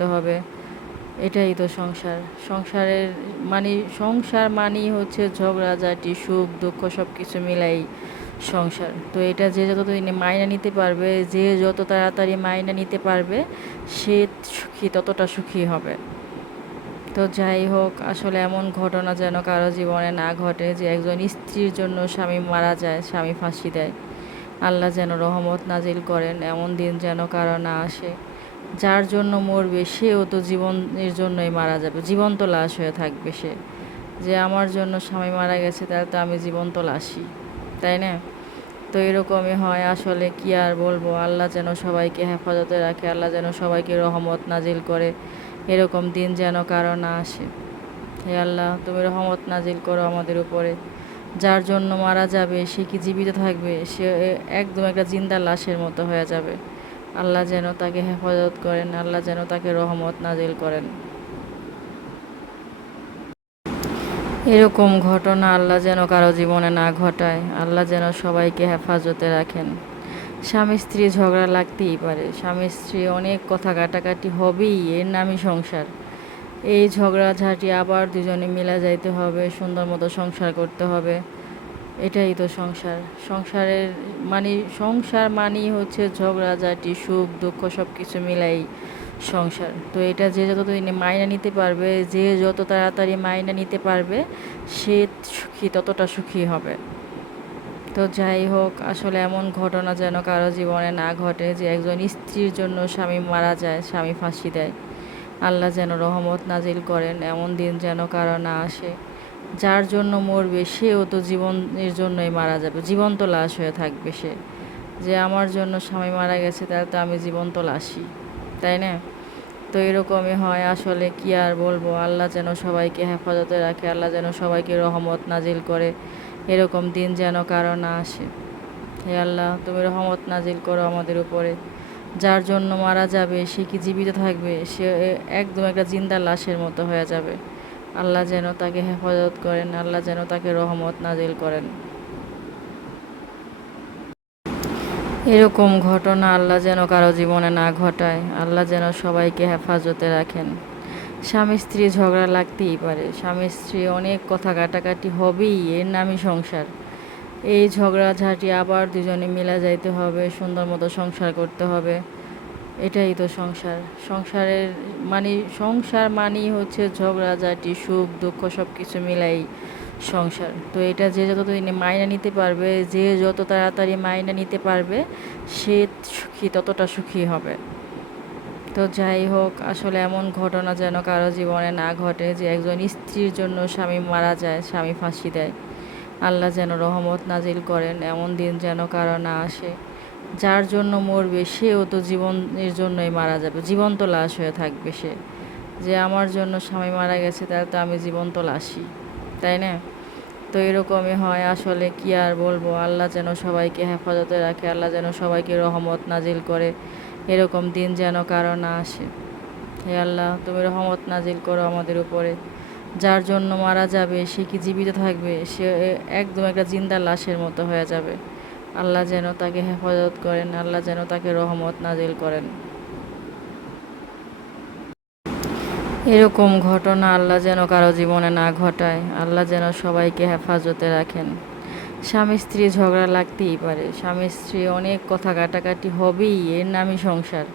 করতে হবে। এটাই তো সংসার। সংসারের মানে সংসার মানেই হচ্ছে ঝগড়াঝাটি, সুখ দুঃখ সব কিছু মিলাই সংসার। তো এটা যে যতদিন মাইনা নিতে পারবে, যে যত তাড়াতাড়ি মাইনা নিতে পারবে, সে সুখী ততটা সুখী হবে। তো যাই হোক, আসলে এমন ঘটনা যেন কারো জীবনে না ঘটে যে একজন স্ত্রীর জন্য স্বামী মারা যায়, স্বামী ফাঁসি দেয়। আল্লাহ যেন রহমত নাজিল করেন, এমন দিন যেন কারো না আসে। যার জন্য মরবে সেও তো জীবনের জন্যই মারা যাবে, জীবন্ত লাশ হয়ে থাকবে সে। যে আমার জন্য স্বামী মারা গেছে, তাহলে তো আমি জীবন্ত লাশই, তাই না? তো এরকমই হয় আসলে, কি আর বলবো। আল্লাহ যেন সবাইকে হেফাজতে রাখে, আল্লাহ যেন সবাইকে রহমত নাজিল করে, এরকম দিন যেন কারো না আসে। হে আল্লাহ, তুমি রহমত নাজিল করো আমাদের উপরে। যার জন্য মারা যাবে সে কি জীবিত থাকবে? সে একদম একটা জিন্দা লাশের মতো হয়ে যাবে। আল্লাহ যেন তাকে হেফাজত করেন, আল্লাহ যেন তাকে রহমত নাজিল করেন। এরকম ঘটনা আল্লাহ যেন কারো জীবনে না ঘটায়, আল্লাহ যেন সবাইকে হেফাজতে রাখেন। স্বামী স্ত্রী ঝগড়া লাগতেই পারে, স্বামী স্ত্রী অনেক কথা কাটাকাটি হবেই, এর নামই সংসার। এই ঝগড়াঝাঁটি আবার দুজনে মিলে যাইতে হবে, সুন্দর মতো সংসার করতে হবে। এটাই তো সংসার। সংসারের মানে সংসার মানেই হচ্ছে ঝগড়াঝাটি, সুখ দুঃখ সব কিছু মিলাই সংসার। তো এটা যে যতদিন মাইনা নিতে পারবে, যে যত তাড়াতাড়ি মাইনা নিতে পারবে, সে সুখী ততটা সুখী হবে। তো যাই হোক, আসলে এমন ঘটনা যেন কারো জীবনে না ঘটে যে একজন স্ত্রীর জন্য স্বামী মারা যায়, স্বামী ফাঁসি দেয়। আল্লাহ যেন রহমত নাজিল করেন, এমন দিন যেন কারো না আসে। যার জন্য মরবে সেও তো জীবনের জন্যই মারা যাবে, জীবন্ত লাশ হয়ে থাকবে সে। যে আমার জন্য স্বামী মারা গেছে, তাহলে তো আমি জীবন্ত লাশই, তাই না? তো এরকমই হয় আসলে, কি আর বলবো। আল্লাহ যেন সবাইকে হেফাজতে রাখে, আল্লাহ যেন সবাইকে রহমত নাজিল করে, এরকম দিন যেন কারো না আসে। হে আল্লাহ, তুমি রহমত নাজিল করো আমাদের উপরে। যার জন্য মারা যাবে সে কি জীবিত থাকবে? সে একদম একটা জিন্দা লাশের মতো হয়ে যাবে। আল্লাহ যেন তাকে হেফাজত করেন, আল্লাহ যেন তাকে রহমত নাজিল করেন। এরকম ঘটনা আল্লাহ যেন কারো জীবনে না ঘটায়, আল্লাহ যেন সবাইকে হেফাজতে রাখেন। স্বামী স্ত্রী ঝগড়া লাগতেই পারে, স্বামী স্ত্রী অনেক কথা কাটাকাটি হবেই, এর নামই সংসার। এই ঝগড়াঝাঁটি আবার দুজনে মিলে যাইতে হবে, সুন্দর মতো সংসার করতে হবে। এটাই তো সংসার। সংসারের মানে সংসার মানেই হচ্ছে ঝগড়াঝাটি, সুখ দুঃখ সব কিছু মিলাই সংসার। তো এটা যে যতদিন মাইনা নিতে পারবে, যে যত তাড়াতাড়ি মাইনা নিতে পারবে, সে সুখী ততটা সুখী হবে। তো যাই হোক, আসলে এমন ঘটনা যেন কারো জীবনে না ঘটে যে একজন স্ত্রীর জন্য স্বামী মারা যায়, স্বামী ফাঁসি দেয়। আল্লাহ যেন রহমত নাজিল করেন, এমন দিন যেন কারো না আসে। যার জন্য মরবে সেও তো জীবনের জন্যই মারা যাবে, জীবন্ত লাশ হয়ে থাকবে সে। যে আমার জন্য স্বামী মারা গেছে, তাহলে তো আমি জীবন্ত লাশই, তাই না? তো এরকমই হয় আসলে, কি আর বলবো। আল্লাহ যেন সবাইকে হেফাজতে রাখে, আল্লাহ যেন সবাইকে রহমত নাজিল করে, এরকম দিন যেন কারো না আসে। হে আল্লাহ, তুমি রহমত নাজিল করো আমাদের উপরে। যার জন্য মারা যাবে সে কি জীবিত থাকবে? সে একদম একটা জিন্দা লাশের মতো হয়ে যাবে। আল্লাহ যেন তাকে হেফাজত করেন, আল্লাহ যেন তাকে রহমত নাজিল করেন। এরকম ঘটনা আল্লাহ যেন কারো জীবনে না ঘটায়, আল্লাহ যেন সবাইকে হেফাজতে রাখেন। স্বামী স্ত্রী ঝগড়া লাগতেই পারে, স্বামী স্ত্রী অনেক কথা কাটাকাটি হবেই, এর নামই সংসার।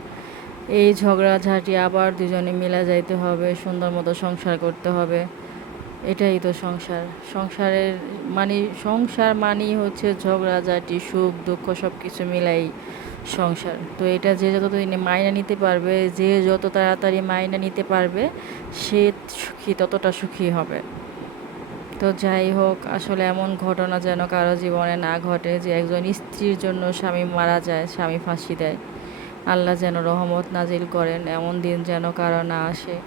এই ঝগড়াঝাঁটি আবার দুজনে মিলে যাইতে হবে, সুন্দর মতো সংসার করতে হবে। এটাই তো সংসার। সংসারের মানে সংসার মানেই হচ্ছে ঝগড়াঝাটি, সুখ দুঃখ সব কিছু মিলাই সংসার। তো এটা যে যতদিন মাইনা নিতে পারবে, যে যত তাড়াতাড়ি মাইনা নিতে পারবে, সে সুখী ততটা সুখী হবে। তো যাই হোক, আসলে এমন ঘটনা যেন কারো জীবনে না ঘটে যে একজন স্ত্রীর জন্য স্বামী মারা যায়, স্বামী ফাঁসি দেয়। আল্লাহ যেন রহমত নাজিল করেন, এমন দিন যেন কারো না আসে।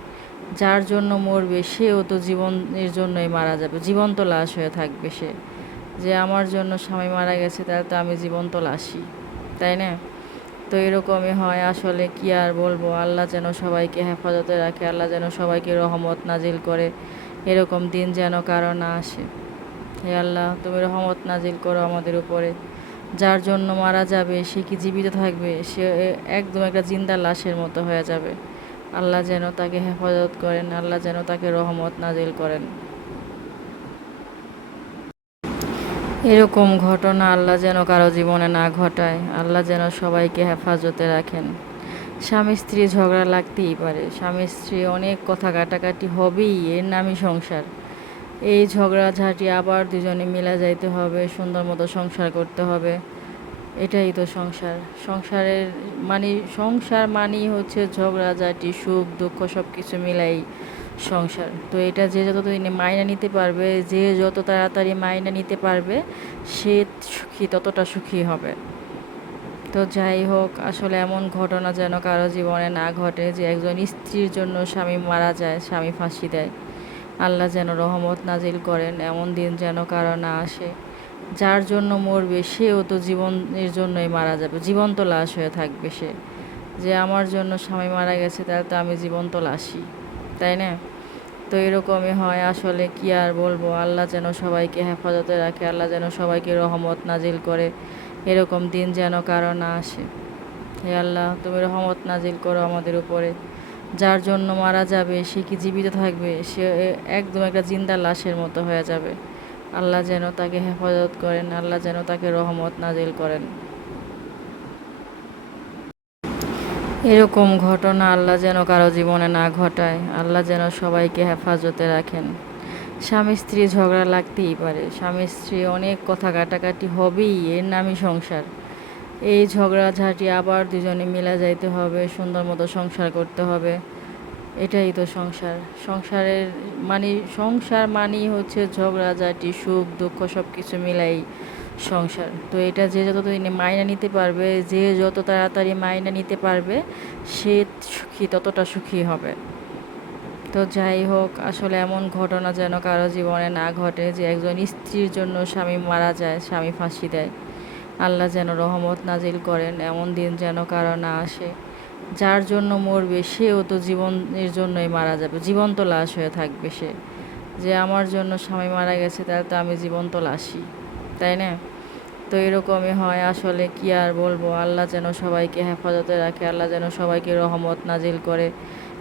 যার জন্য মরবে সেও তো জীবনের জন্যই মারা যাবে, জীবন্ত লাশ হয়ে থাকবে সে। যে আমার জন্য স্বামী মারা গেছে, তাহলে তো আমি জীবন্ত লাশই, তাই না? তো এরকমই হয় আসলে, কি আর বলবো। আল্লাহ যেন সবাইকে হেফাজতে রাখে, আল্লাহ যেন সবাইকে রহমত নাজিল করে, এরকম দিন যেন কারো না আসে। হে আল্লাহ, তুমি রহমত নাজিল করো আমাদের উপরে। যার জন্য মারা যাবে সে কি জীবিত থাকবে? সে একদম একটা জিন্দা লাশের মতো হয়ে যাবে। আল্লাহ যেন তাকে হেফাজত করেন, আল্লাহ যেন তাকে রহমত নাজিল করেন। এরকম ঘটনা আল্লাহ যেন কারো জীবনে না ঘটায়, আল্লাহ যেন সবাইকে হেফাজতে রাখেন। স্বামী স্ত্রী ঝগড়া লাগতেই পারে, স্বামী স্ত্রী অনেক কথা কাটাকাটি হবেই, এর নামই সংসার। এই ঝগড়াঝাঁটি আবার দুজনে মিলে যাইতে হবে, সুন্দর মতো সংসার করতে হবে, এটাই তো সংসার। সংসারের মানে সংসার মানেই হচ্ছে ঝগড়াঝাঁটি, সুখ দুঃখ সব কিছু মিলাই সংসার। তো এটা যে যতদিন মাইনে নিতে পারবে, যে যত তাড়াতাড়ি মাইনে নিতে পারবে, সে সুখী ততটা সুখী হবে। তো যাই হোক, আসলে এমন ঘটনা যেন কারো জীবনে না ঘটে যে একজন স্ত্রীর জন্য স্বামী মারা যায়, স্বামী ফাঁসি দেয়। আল্লাহ যেন রহমত নাজিল করেন, এমন দিন যেন কারো না আসে। যার জন্য মরবে সেও তো জীবনের জন্যই মারা যাবে, জীবন্ত লাশ হয়ে থাকবে সে। যে আমার জন্য স্বামী মারা গেছে, তাহলে তো আমি জীবন্ত লাশই, তাই না? তো এরকমই হয় আসলে, কি আর বলবো। আল্লাহ যেন সবাইকে হেফাজতে রাখে, আল্লাহ যেন সবাইকে রহমত নাজিল করে, এরকম দিন যেন কারো না আসে। হে আল্লাহ, তুমি রহমত নাজিল করো আমাদের উপরে। যার জন্য মারা যাবে সে কি জীবিত থাকবে? সে একদম একটা জিন্দা লাশের মতো হয়ে যাবে। আল্লাহ যেন তাকে হেফাজত করেন, আল্লাহ যেন তাকে রহমত নাজিল করেন। এরকম ঘটনা আল্লাহ যেন কারো জীবনে না ঘটায়, আল্লাহ যেন সবাইকে হেফাজতে রাখেন। স্বামী স্ত্রী ঝগড়া লাগতেই পারে, স্বামী স্ত্রী অনেক কথা কাটাকাটি হবেই, এর নামই সংসার। এই ঝগড়াঝাঁটি আবার দুজনে মিলে যাইতে হবে, সুন্দর মতো সংসার করতে হবে, এটাই তো সংসার। সংসারের মানে সংসার মানেই হচ্ছে ঝগড়াঝাঁটি, সুখ দুঃখ সব কিছু মিলাই সংসার। তো এটা যে যতদিন মাইনে নিতে পারবে, যে যত তাড়াতাড়ি মাইনে নিতে পারবে, সে সুখী ততটা সুখী হবে। তো যাই হোক, আসলে এমন ঘটনা যেন কারো জীবনে না ঘটে যে একজন স্ত্রীর জন্য স্বামী মারা যায়, স্বামী ফাঁসি দেয়। আল্লাহ যেন রহমত নাজিল করেন, এমন দিন যেন কারো না আসে। যার জন্য মরবে সেও তো জীবনের জন্যই মারা যাবে, জীবন্ত লাশ হয়ে থাকবে সে। যে আমার জন্য স্বামী মারা গেছে, তাহলে তো আমি জীবন্ত লাশই, তাই না? তো এরকমই হয় আসলে, কি আর বলবো। আল্লাহ যেন সবাইকে হেফাজতে রাখে, আল্লাহ যেন সবাইকে রহমত নাজিল করে,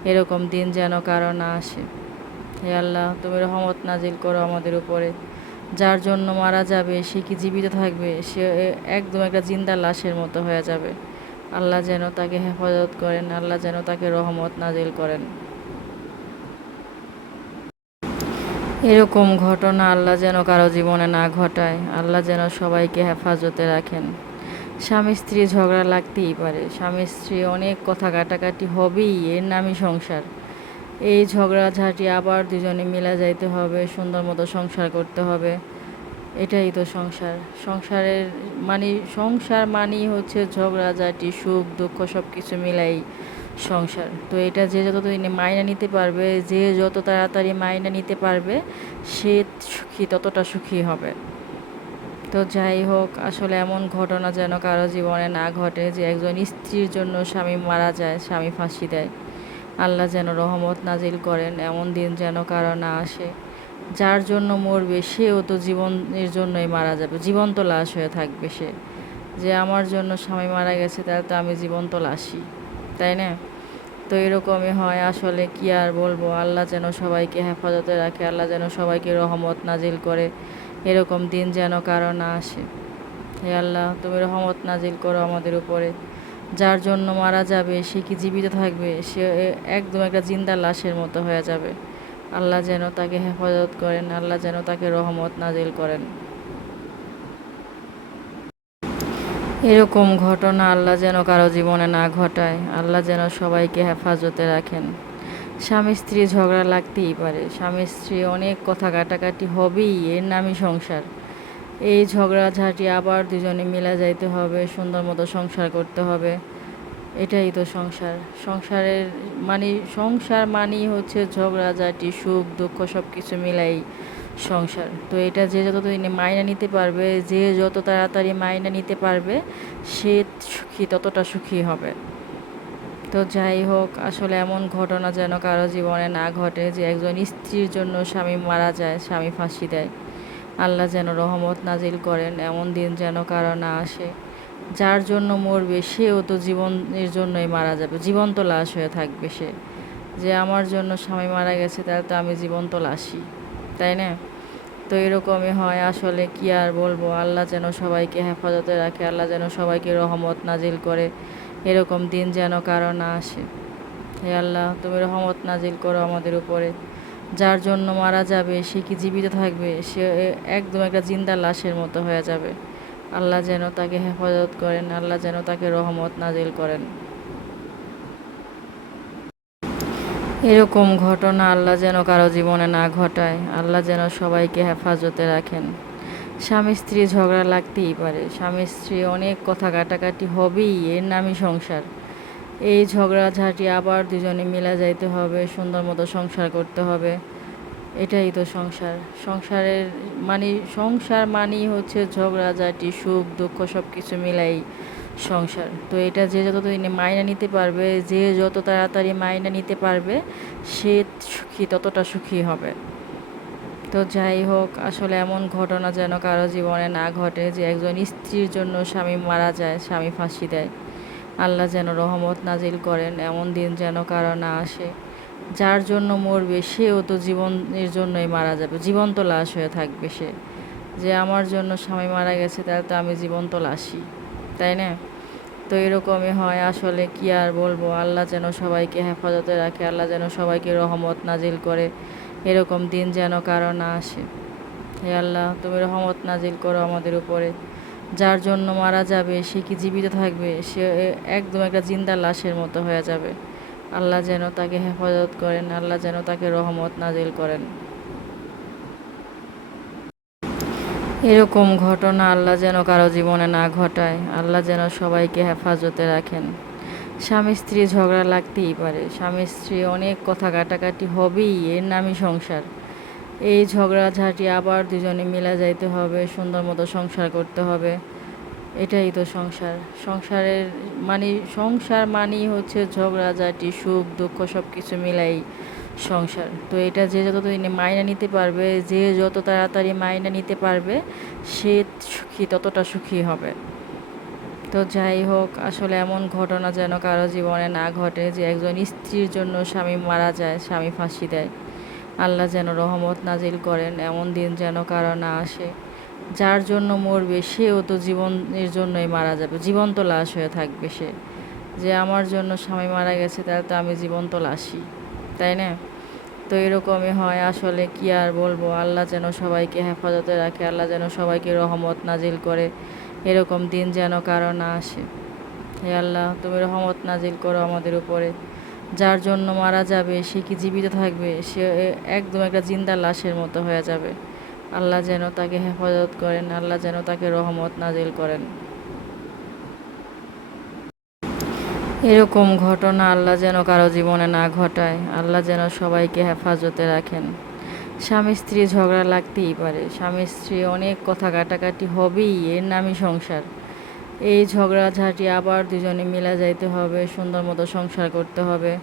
এরকম দিন যেন কারো না আসে। হে আল্লাহ, তুমি রহমত নাজিল করো আমাদের উপরে। যার জন্য মারা যাবে সে কি জীবিত থাকবে? সে একদম একটা জিন্দা লাশের মতো হয়ে যাবে। আল্লাহ যেন তাকে হেফাজত করেন, আল্লাহ যেন তাকে রহমত নাজিল করেন। এরকম ঘটনা আল্লাহ যেন কারো জীবনে না ঘটায়, আল্লাহ যেন সবাইকে হেফাজতে রাখেন। স্বামী স্ত্রী ঝগড়া লাগতেই পারে, স্বামী স্ত্রী অনেক কথা কাটাকাটি হবেই, এর নামই সংসার। এই ঝগড়াঝাঁটি আবার দুজনে মিলে যাইতে হবে, সুন্দর মতো সংসার করতে হবে, এটাই তো সংসার। সংসারের মানে সংসার মানেই হচ্ছে ঝগড়াঝাঁটি, সুখ দুঃখ সব কিছু মিলাই সংসার। তো এটা যে যতদিন মাইনে নিতে পারবে, যে যত তাড়াতাড়ি মাইনে নিতে পারবে, সে সুখী ততটা সুখী হবে। তো যাই হোক, আসলে এমন ঘটনা যেন কারো জীবনে না ঘটে যে একজন স্ত্রীর জন্য স্বামী মারা যায়, স্বামী ফাঁসি দেয়। আল্লাহ যেন রহমত নাজিল করেন, এমন দিন যেন কারো না আসে। যার জন্য মরবে সেও তো জীবনের জন্যই মারা যাবে, জীবন্ত লাশ হয়ে থাকবে সে। যে আমার জন্য স্বামী মারা গেছে, তাহলে তো আমি জীবন্ত লাশই, তাই না? তো এরকমই হয় আসলে, কি আর বলবো। আল্লাহ যেন সবাইকে হেফাজতে রাখে, আল্লাহ যেন সবাইকে রহমত নাজিল করে, এরকম দিন যেন কারো না আসে। হে আল্লাহ, তুমি রহমত নাজিল করো আমাদের উপরে। যার জন্য মারা যাবে সে কি জীবিত থাকবে? সে একদম একটা জিন্দা লাশের মতো হয়ে যাবে। আল্লাহ যেন তাকে হেফাজত করেন, আল্লাহ যেন তাকে রহমত নাজিল করেন। এরকম ঘটনা আল্লাহ যেন কারো জীবনে না ঘটায়, আল্লাহ যেন সবাইকে হেফাজতে রাখেন। স্বামী স্ত্রী ঝগড়া লাগতেই পারে, স্বামী স্ত্রী অনেক কথা কাটাকাটি হবেই, এর নামই সংসার। এই ঝগড়াঝাঁটি আবার দুজনে মিলে যাইতে হবে, সুন্দর মতো সংসার করতে হবে, এটাই তো সংসার। সংসারের মানে সংসার মানেই হচ্ছে ঝগড়াঝাঁটি, সুখ দুঃখ সব কিছু মিলাই সংসার। তো এটা যে যতদিন মাইনে নিতে পারবে, যে যত তাড়াতাড়ি মাইনে নিতে পারবে, সে সুখী ততটা সুখী হবে। তো যাই হোক, আসলে এমন ঘটনা যেন কারো জীবনে না ঘটে যে একজন স্ত্রীর জন্য স্বামী মারা যায়, স্বামী ফাঁসি দেয়। আল্লাহ যেন রহমত নাজিল করেন, এমন দিন যেন কারো না আসে। যার জন্য মরবে সেও তো জীবনের জন্যই মারা যাবে, জীবন্ত লাশ হয়ে থাকবে সে। যে আমার জন্য স্বামী মারা গেছে তাহলে তো আমি জীবন্ত লাশই, তাই না? তো এরকমই হয় আসলে, কি আর বলবো, আল্লাহ যেন সবাইকে হেফাজতে রাখে, আল্লাহ যেন সবাইকে রহমত নাজিল করে, এরকম দিন যেন কারো না আসে। হে আল্লাহ, তুমি রহমত নাজিল করো আমাদের উপরে। যার জন্য মারা যাবে সে কি জীবিত থাকবে? সে একদম একটা জিন্দা লাশের মতো হয়ে যাবে। আল্লাহ যেন তাকে হেফাজত করেন, আল্লাহ যেন তাকে রহমত নাজিল করেন। এরকম ঘটনা আল্লাহ যেন কারো জীবনে না ঘটায়, আল্লাহ যেন সবাইকে হেফাজতে রাখেন। স্বামী স্ত্রী ঝগড়া লাগতেই পারে, স্বামী স্ত্রী অনেক কথা কাটাকাটি হবেই, এর নামই সংসার। এই ঝগড়াঝাঁটি আবার দুজনে মিলে যাইতে হবে, সুন্দর মতো সংসার করতে হবে, এটাই তো সংসার। সংসারের মানে সংসার মানেই হচ্ছে ঝগড়াঝাঁটি, সুখ দুঃখ সব কিছু মিলাই সংসার। তো এটা যে যতদিন মাইনা নিতে পারবে, যে যত তাড়াতাড়ি মাইনা নিতে পারবে, সে সুখী, ততটা সুখী হবে। তো যাই হোক, আসলে এমন ঘটনা যেন কারো জীবনে না ঘটে যে একজন স্ত্রীর জন্য স্বামী মারা যায়, স্বামী ফাঁসি দেয়। আল্লাহ যেন রহমত নাজিল করেন, এমন দিন যেন কারো না আসে। যার জন্য মরবে সেও তো জীবনের জন্যই মারা যাবে, জীবন্ত লাশ হয়ে থাকবে সে। যে আমার জন্য স্বামী মারা গেছে তাহলে তো আমি জীবন্ত লাশই, তাই না? তো এরকমই হয় আসলে, কি আর বলবো, আল্লাহ যেন সবাইকে হেফাজতে রাখে, আল্লাহ যেন সবাইকে রহমত নাজিল করে, এরকম দিন যেন কারো না আসে। হে আল্লাহ, তুমি রহমত নাজিল করো আমাদের উপরে। যার জন্য মারা যাবে সে কি জীবিত থাকবে? সে একদম একটা জিন্দা লাশের মতো হয়ে যাবে। আল্লাহ যেন তাকে হেফাজত করেন, আল্লাহ যেন তাকে রহমত নাজিল করেন। এরকম ঘটনা আল্লাহ যেন কারো জীবনে না ঘটায়, আল্লাহ যেন সবাইকে হেফাজতে রাখেন। স্বামী স্ত্রী ঝগড়া লাগতেই পারে, স্বামী স্ত্রী অনেক কথা কাটাকাটি হবেই, এর নামই সংসার। এই ঝগড়াঝাঁটি আবার দুজনে মিলে যাইতে হবে, সুন্দর মতো সংসার করতে হবে, এটাই তো সংসার। সংসারের মানে সংসার মানেই হচ্ছে ঝগড়াঝাঁটি, সুখ দুঃখ সব কিছু মিলাই সংসার। তো এটা যে যতদিন মাইনা নিতে পারবে, যে যত তাড়াতাড়ি মাইনা নিতে পারবে, সে সুখী, ততটা সুখী হবে। তো যাই হোক, আসলে এমন ঘটনা যেন কারো জীবনে না ঘটে যে একজন স্ত্রীর জন্য স্বামী মারা যায়, স্বামী ফাঁসি দেয়। আল্লাহ যেন রহমত নাজিল করেন, এমন দিন যেন কারো না আসে। যার জন্য মরবে সেও তো জীবনের জন্যই মারা যাবে, জীবন্ত লাশ হয়ে থাকবে সে। যে আমার জন্য স্বামী মারা গেছে তাহলে তো আমি জীবন্ত লাশই, তাই না? তো এরকমই হয় আসলে, কি আর বলবো, আল্লাহ যেন সবাইকে হেফাজতে রাখে, আল্লাহ যেন সবাইকে রহমত নাজিল করে, এরকম দিন যেন কারো না আসে। হে আল্লাহ, তুমি রহমত নাজিল করো আমাদের উপরে। যার জন্য মারা যাবে সে কি জীবিত থাকবে? সে একদম একটা জিন্দা লাশের মতো হয়ে যাবে। আল্লাহ যেন তাকে হেফাজত করেন, আল্লাহ যেন তাকে রহমত নাজিল করেন। এরকম ঘটনা আল্লাহ যেন কারো জীবনে না ঘটায়, আল্লাহ যেন সবাইকে হেফাজতে রাখেন। স্বামী স্ত্রী ঝগড়া লাগতেই পারে, স্বামী স্ত্রী অনেক কথা কাটাকাটি হবেই, এর নামই সংসার। এই ঝগড়াঝাঁটি আবার দুজনে মিলে যাইতে হবে, সুন্দর মতো সংসার করতে হবে,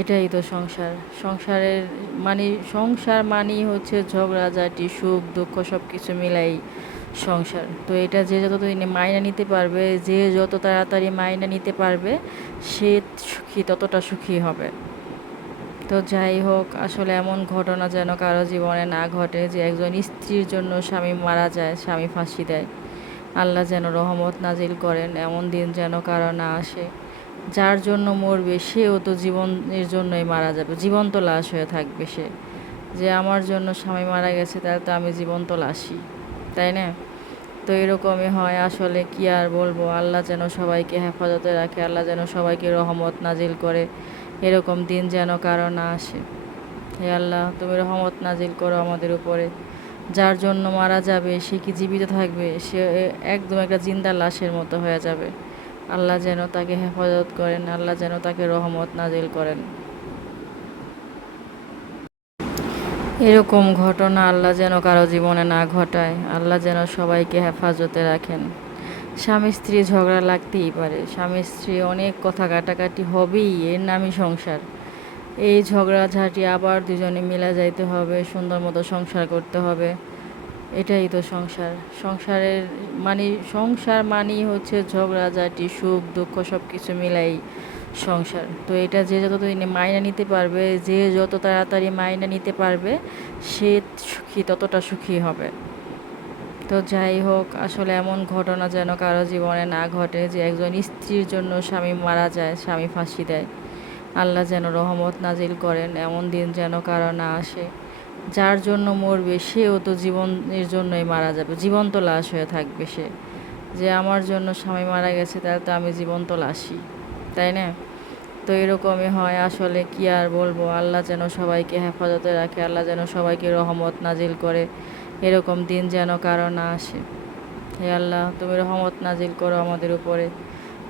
এটাই তো সংসার। সংসারের মানে সংসার মানেই হচ্ছে ঝগড়াঝাঁটি, সুখ দুঃখ সব কিছু মিলাই সংসার। তো এটা যে যতদিন মাইনা নিতে পারবে, যে যত তাড়াতাড়ি মাইনা নিতে পারবে, সে সুখী, ততটা সুখী হবে। তো যাই হোক, আসলে এমন ঘটনা যেন কারো জীবনে না ঘটে যে একজন স্ত্রীর জন্য স্বামী মারা যায়, স্বামী ফাঁসি দেয়। আল্লাহ যেন রহমত নাজিল করেন, এমন দিন যেন কারো না আসে। যার জন্য মরবে সেও তো জীবনের জন্যই মারা যাবে, জীবন্ত লাশ হয়ে থাকবে সে। যে আমার জন্য স্বামী মারা গেছে তাহলে তো আমি জীবন্ত লাশই, তাই না? তো এরকমই হয় আসলে, কি আর বলবো, আল্লাহ যেন সবাইকে হেফাজতে রাখে, আল্লাহ যেন সবাইকে রহমত নাজিল করে, এরকম দিন যেন কারো না আসে। হে আল্লাহ, তুমি রহমত নাজিল করো আমাদের উপরে। যার জন্য মারা যাবে সে কি জীবিত থাকবে? সে একদম একটা জিন্দা লাশের মতো হয়ে যাবে। আল্লাহ যেন তাকে হেফাজত করেন, আল্লাহ যেন তাকে রহমত নাজিল করেন। এরকম ঘটনা আল্লাহ যেন কারো জীবনে না ঘটায়, আল্লাহ যেন সবাইকে হেফাজতে রাখেন। স্বামী স্ত্রী ঝগড়া লাগতেই পারে, স্বামী স্ত্রী অনেক কথা কাটাকাটি হবেই, এর নামই সংসার। এই ঝগড়াঝাঁটি আবার দুজনে মিলে যাইতে হবে, সুন্দর মতো সংসার করতে হবে, এটাই তো সংসার। সংসারের মানে সংসার মানেই হচ্ছে ঝগড়াঝাঁটি, সুখ দুঃখ সব কিছু মিলাই সংসার। তো এটা যে যতদিন মাইনা নিতে পারবে, যে যত তাড়াতাড়ি মাইনা নিতে পারবে, সে সুখী, ততটা সুখী হবে। তো যাই হোক, আসলে এমন ঘটনা যেন কারো জীবনে না ঘটে যে একজন স্ত্রীর জন্য স্বামী মারা যায়, স্বামী ফাঁসি দেয়। আল্লাহ যেন রহমত নাজিল করেন, এমন দিন যেন কারো না আসে। যার জন্য মরবে সেও তো জীবনের জন্যই মারা যাবে, জীবন্ত লাশ হয়ে থাকবে সে। যে আমার জন্য স্বামী মারা গেছে, তাহলে তো আমি জীবন্ত লাশই, তাই না? তো এরকমই হয় আসলে, কি আর বলবো। আল্লাহ যেন সবাইকে হেফাজতে রাখে, আল্লাহ যেন সবাইকে রহমত নাজিল করে, এরকম দিন যেন কারো না আসে। হে আল্লাহ, তুমি রহমত নাজিল করো আমাদের উপরে।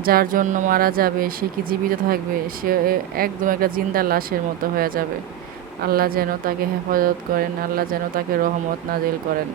যার জন্য মারা যাবে সে কি জীবিত থাকবে? সে একদম একটা জিন্দা লাশের মতো হয়ে যাবে। আল্লাহ যেন তাকে হেফাজত করেন, আল্লাহ যেন তাকে রহমত নাজিল করেন।